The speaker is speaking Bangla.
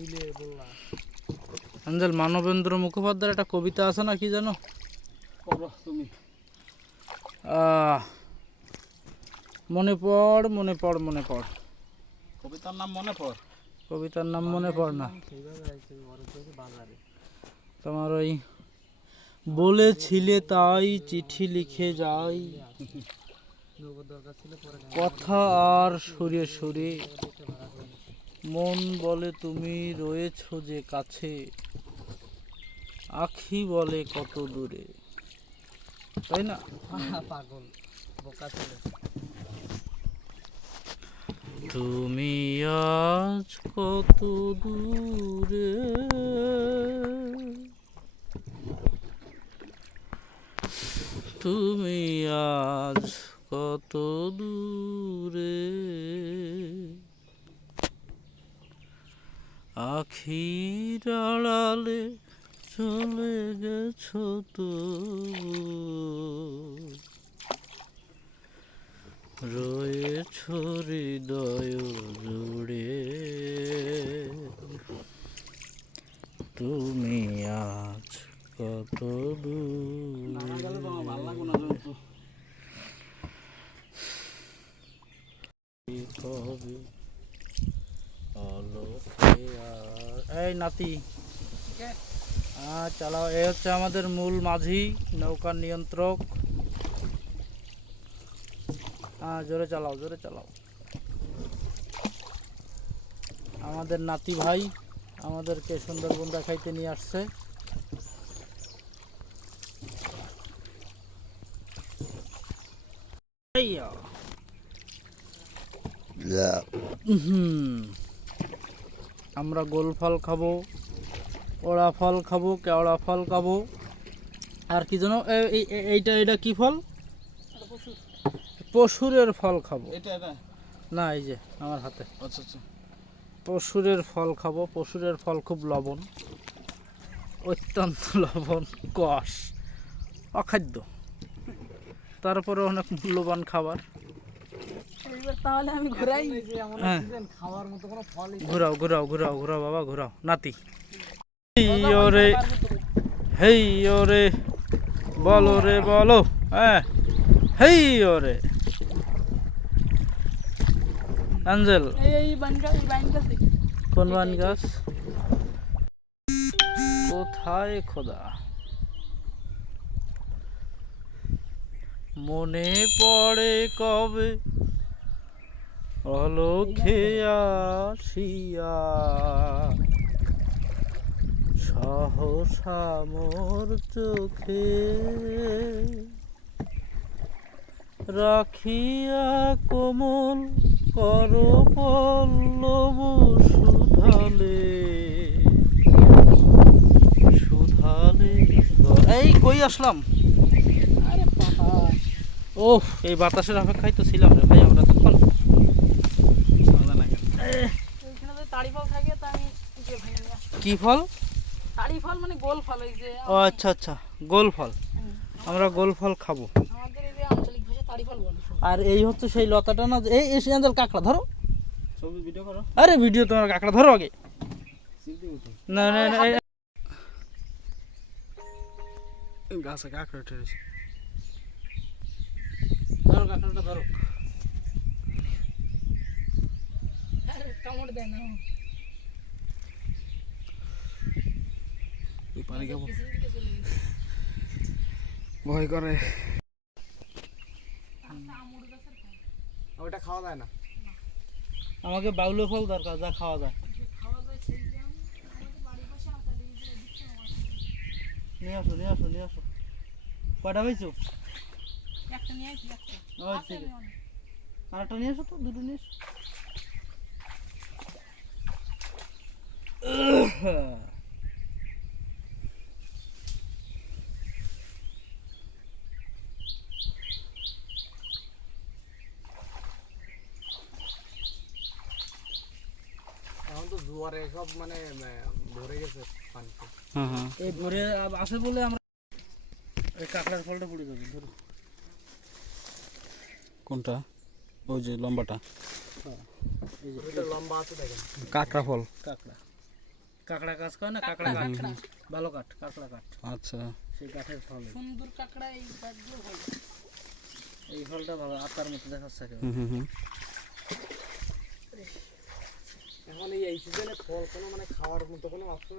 দিলে বললা আঞ্জেল মানবেন্দ্র মুখোপাধ্যায়ের একটা কবিতা আছে না কি জানো? তুমি। মনে পড় মনে পড় মনে পড়। কবিতার নাম মনে পড়? কবিতার নাম মনে পড় না। তোমার ওই বলেছিলে তাই চিঠি লিখে যাই। কথা আর সুরে সুরে। মন বলে তুমি রয়েছ যে কাছে আখি বলে কত দূরে। তাই না? পাগল বোকা ছিল। তুমি আজ কত দূরে? তুমি আজ কত দূরে? আখির আড়ালে চলে গেছো তো রয়েছ হৃদয় জুড়ে। তুমি আজ কত না গেলে তো আমার ভালো লাগবে না জন্তু কবে আলোকে আর এই নাতি। চালাও। এই হচ্ছে আমাদের মূল মাঝি নৌকার নিয়ন্ত্রক। হ্যাঁ জোরে চালাও জোরে চালাও। আমাদের নাতি ভাই আমাদেরকে সুন্দরবন দেখাইতে নিয়ে আসছে। হুম আমরা গোল ফল খাব ওড়া ফল খাব কেওড়া ফল খাব। আর কি যেন এই- এইটা এটা কি ফল? পশুরের ফল খাব। না এই যে আমার হাতে। আচ্ছা আচ্ছা। পশুরের ফল খাব পশুরের ফল খুব লবণ। অত্যন্ত লবণ কষ অখাদ্য। তারপরে অনেক মূল্যবান খাবার। তাহলে আমি ঘুরাই হ্যাঁ। খাওয়ার মতো কোনো ফলই ঘুরাও ঘুরাও ঘুরাও ঘুরাও বাবা ঘুরাও। নাতি। ওরে। হেই ওরে। বলো রে বলো। হ্যাঁ। হেই ওরে। বাইনকাছে কোন বান গাছ? কোথায় খোদা? মনে পড়ে কবে অলক্ষে আসিয়া সহসা মোর চোখে রাখিয়া কোমল কর পল্লব সুধালে। সুধালে এই কই আসলাম? ও এই বাতাসের অপেক্ষায় তো ছিলাম রে ভাই তাড়ি ফল থাকে তা আমি যে ভেঙে নিয়ে আসি। কি ফল? তাড়ি ফল মানে গোল ফল ওই যে ও আচ্ছা আচ্ছা গোল ফল। আমরা গোল ফল খাব। আমাদের এই যে আঞ্চলিক ভাষায় তাড়ি ফল বলে। আর এই হচ্ছে সেই লতাটা না যে- এই আঞ্জল কাঁকড়া ধরো। ছবি ভিডিও করো। আরে ভিডিও তোমার কাঁকড়া ধরো আগে। না না না গাছে কাঁকড়া উঠে ধরো কাঁকড়াটা ধরো আরে কামড় দেয় না তুই পানি খাব। ভয় করে। আচ্ছা, ওটা খাওয়া যায় না। আমাকে বাউলো ফল দরকার যা খাওয়া যায়। নিয়ে আসো নিয়ে আসো নিয়ে আসো। কয়টা হয়েছো একটা নিয়ে আসি একটা। ওই। আরেকটা নিয়ে আসো তো দুটো নিয়ে এসো এখন তো জোয়ারে সব মানে ভরে গেছে পানিতে। হ্যাঁ হ্যাঁ এই ভোরে আসে বলে আমরা এই কাঁকড়ার ফলটা পড়ে যাবে ধরো। কোনটা? ওই যে লম্বাটা। এটা লম্বা আছে দেখেন। কাঁকড়া ফল। কাঁকড়া। কাঁকড়া কাজ করে না? কাঁকড়া কাঠ ভালো কাঠ কাঁকড়া কাঠ। আচ্ছা। সেই কাঠের ফল। সুন্দর কাঁকড়া এই কাঠগুলো ভালো এই ফলটা ভালো আতার মতো দেখাচ্ছে এখন এই এই সিজনে ফল কোনো মানে খাওয়ার মতো কোনো অপশন